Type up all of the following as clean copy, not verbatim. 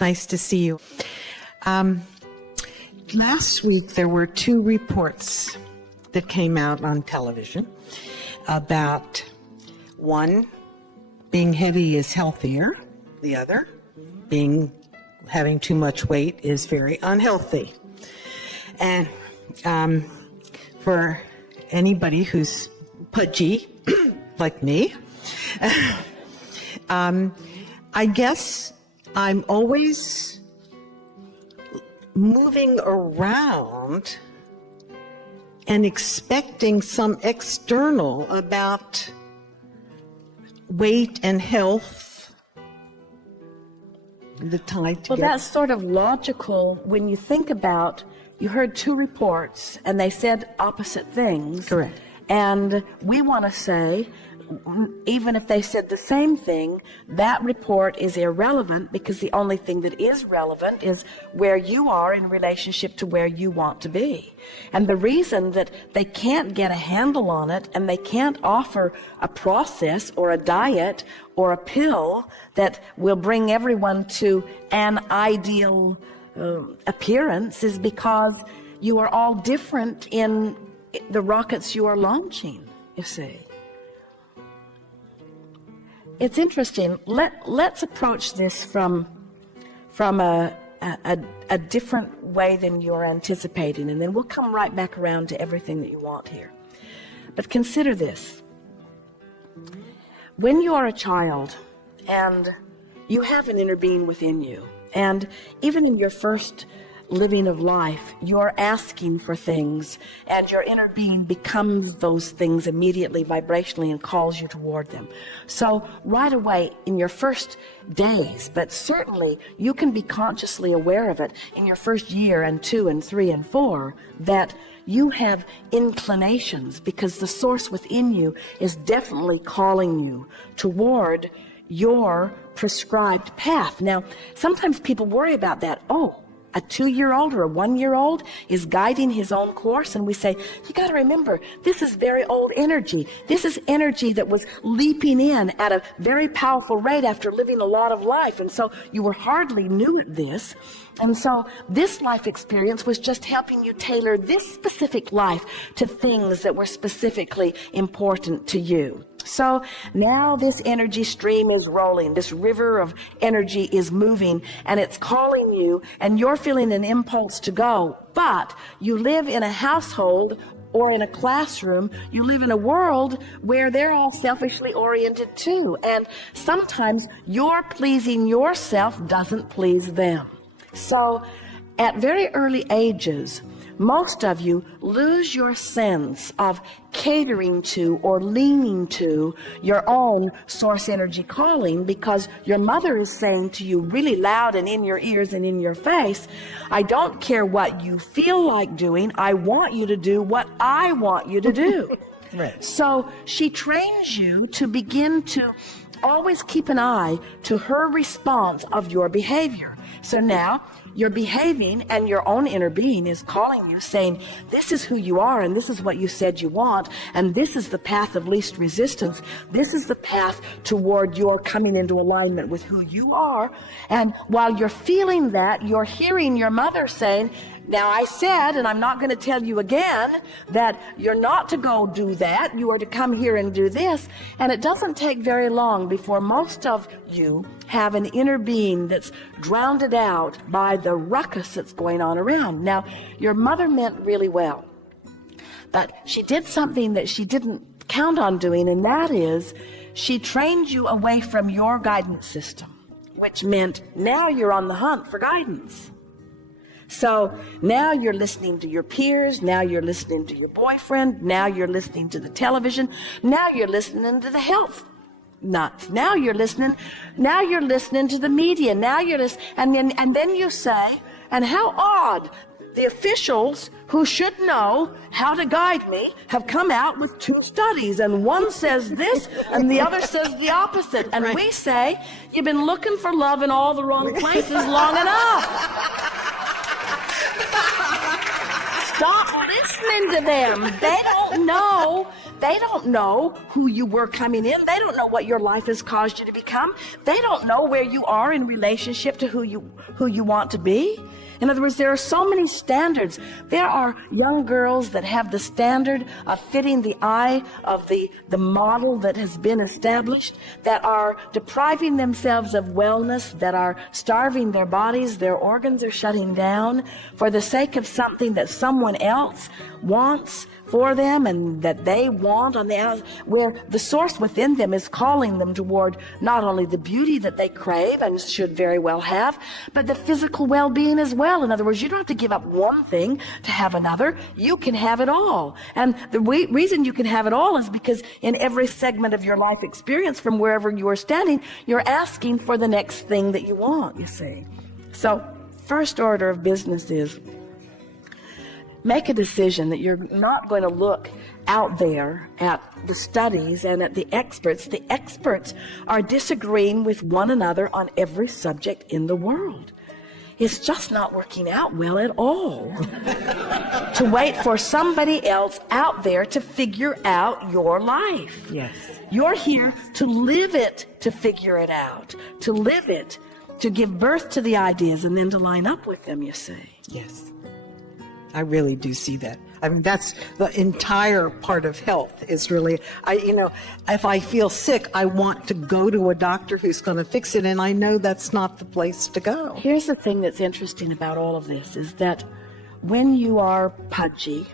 Nice to see you. Last week, there were 2 reports that came out on television about one, being heavy is healthier. The other, having too much weight is very unhealthy. And for anybody who's pudgy, like me, I guess I'm always moving around and expecting some external about weight and health, the tie together. Well, that's sort of logical when you think about, you heard 2 reports and they said opposite things. Correct. And we want to say, even if they said the same thing, that report is irrelevant, because the only thing that is relevant is where you are in relationship to where you want to be. And the reason that they can't get a handle on it, and they can't offer a process or a diet or a pill that will bring everyone to an ideal appearance, is because you are all different in the rockets you are launching, you see. It's interesting. Let's approach this from a different way than you're anticipating, and then we'll come right back around to everything that you want here. But consider this. When you are a child and you have an inner being within you, and even in your first living of life, you're asking for things, and your inner being becomes those things immediately, vibrationally, and calls you toward them. So right away in your first days, but certainly you can be consciously aware of it in your first year and 2 and 3 and 4, that you have inclinations, because the source within you is definitely calling you toward your prescribed path. Now, sometimes people worry about that. Oh, a 2-year-old or a 1-year-old is guiding his own course, and we say, you got to remember, this is very old energy. This is energy that was leaping in at a very powerful rate after living a lot of life, and so you were hardly new at this. And so this life experience was just helping you tailor this specific life to things that were specifically important to you. So now this energy stream is rolling. This river of energy is moving, and it's calling you, and you're feeling an impulse to go. But you live in a household or in a classroom. You live in a world where they're all selfishly oriented too. And sometimes your pleasing yourself doesn't please them. So at very early ages, most of you lose your sense of catering to or leaning to your own source energy calling, because your mother is saying to you really loud and in your ears and in your face, I don't care what you feel like doing, I want you to do what I want you to do. Right. So she trains you to begin to always keep an eye to her response of your behavior. So now you're behaving, and your own inner being is calling you, saying, this is who you are, and this is what you said you want, and this is the path of least resistance. This is the path toward your coming into alignment with who you are. And while you're feeling that, you're hearing your mother saying, now I said, and I'm not going to tell you again, that you're not to go do that. You are to come here and do this. And it doesn't take very long before most of you have an inner being that's drowned out by the ruckus that's going on around. Now, your mother meant really well, but she did something that she didn't count on doing, and that is she trained you away from your guidance system, which meant now you're on the hunt for guidance. So now you're listening to your peers, now you're listening to your boyfriend, now you're listening to the television, now you're listening to the health nuts, now you're listening to the media, now you're listening, and then you say, and how odd, the officials who should know how to guide me have come out with 2 studies, and one says this and the other says the opposite, and right. We say, you've been looking for love in all the wrong places long enough. Stop listening to them. They don't know They don't know who you were coming in. They don't know what your life has caused you to become. They don't know where you are in relationship to who you want to be. In other words, there are so many standards. There are young girls that have the standard of fitting the eye of the model that has been established, that are depriving themselves of wellness, that are starving their bodies, their organs are shutting down for the sake of something that someone else wants for them and that they want on the outside, where the source within them is calling them toward not only the beauty that they crave and should very well have, but the physical well-being as well. In other words, you don't have to give up one thing to have another. You can have it all. And the reason you can have it all is because in every segment of your life experience, from wherever you are standing, you're asking for the next thing that you want, you see. So first order of business is make a decision that you're not going to look out there at the studies and at the experts. The experts are disagreeing with one another on every subject in the world. It's just not working out well at all to wait for somebody else out there to figure out your life. Yes. You're here to live it, to figure it out, to live it, to give birth to the ideas and then to line up with them, you see. Yes. I really do see that. I mean, that's the entire part of health is really, if I feel sick, I want to go to a doctor who's going to fix it, and I know that's not the place to go. Here's the thing that's interesting about all of this is that when you are pudgy,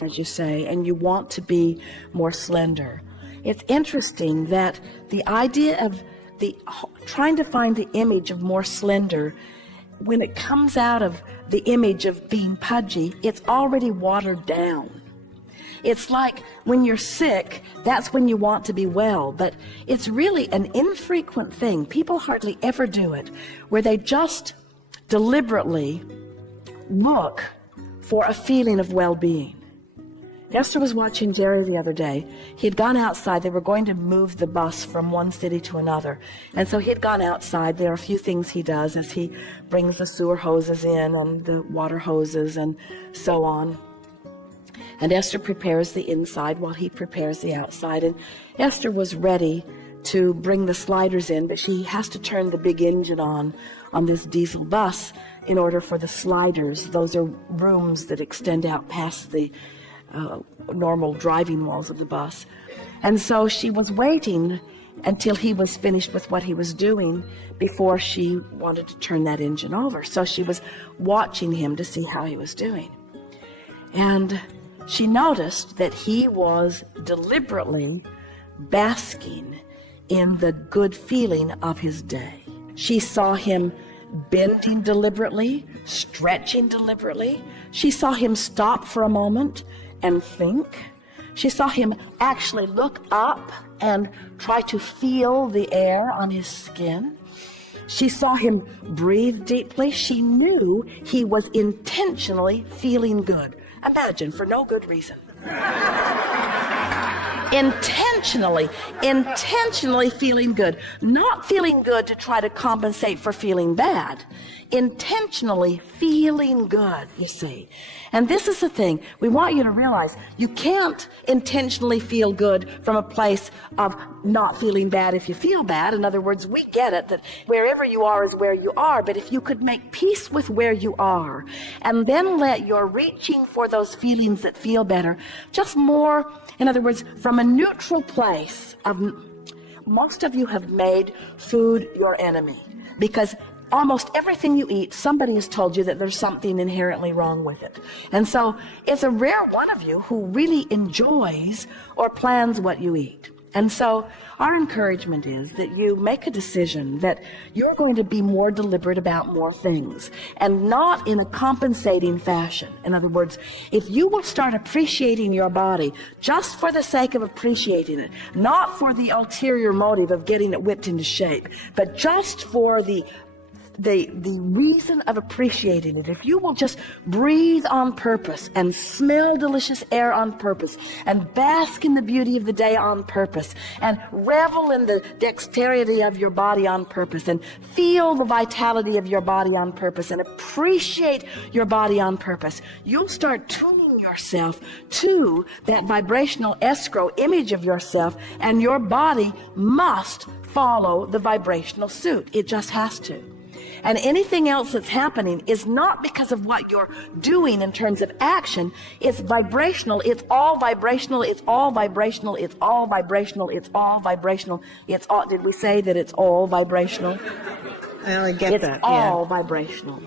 as you say, and you want to be more slender, it's interesting that the idea of trying to find the image of more slender, when it comes out of the image of being pudgy, it's already watered down. It's like when you're sick, that's when you want to be well, but it's really an infrequent thing. People hardly ever do it, where they just deliberately look for a feeling of well-being. Esther was watching Jerry the other day. He had gone outside. They were going to move the bus from one city to another. And so he had gone outside. There are a few things he does as he brings the sewer hoses in and the water hoses and so on. And Esther prepares the inside while he prepares the outside. And Esther was ready to bring the sliders in, but she has to turn the big engine on this diesel bus in order for the sliders. Those are rooms that extend out past the normal driving walls of the bus. And so she was waiting until he was finished with what he was doing before she wanted to turn that engine over. So she was watching him to see how he was doing. And she noticed that he was deliberately basking in the good feeling of his day. She saw him bending deliberately, stretching deliberately. She saw him stop for a moment and think. She saw him actually look up and try to feel the air on his skin. She saw him breathe deeply. She knew he was intentionally feeling good. Imagine, for no good reason. Intentionally feeling good. Not feeling good to try to compensate for feeling bad. Intentionally feeling good, you see. And this is the thing. We want you to realize you can't intentionally feel good from a place of not feeling bad if you feel bad. In other words, we get it that wherever you are is where you are. But if you could make peace with where you are and then let your reaching for those feelings that feel better, just more, in other words, from a neutral place of, most of you have made food your enemy because almost everything you eat, somebody has told you that there's something inherently wrong with it. And so it's a rare one of you who really enjoys or plans what you eat. And so our encouragement is that you make a decision that you're going to be more deliberate about more things and not in a compensating fashion. In other words, if you will start appreciating your body just for the sake of appreciating it, not for the ulterior motive of getting it whipped into shape, but just for the the reason of appreciating it. If you will just breathe on purpose and smell delicious air on purpose and bask in the beauty of the day on purpose and revel in the dexterity of your body on purpose and feel the vitality of your body on purpose and appreciate your body on purpose, you'll start tuning yourself to that vibrational escrow image of yourself, and your body must follow the vibrational suit. It just has to. And anything else that's happening is not because of what you're doing in terms of action. It's vibrational. It's all vibrational. It's all vibrational. It's all vibrational. It's all vibrational. It's all, did we say that it's all vibrational? I get it's that. all vibrational.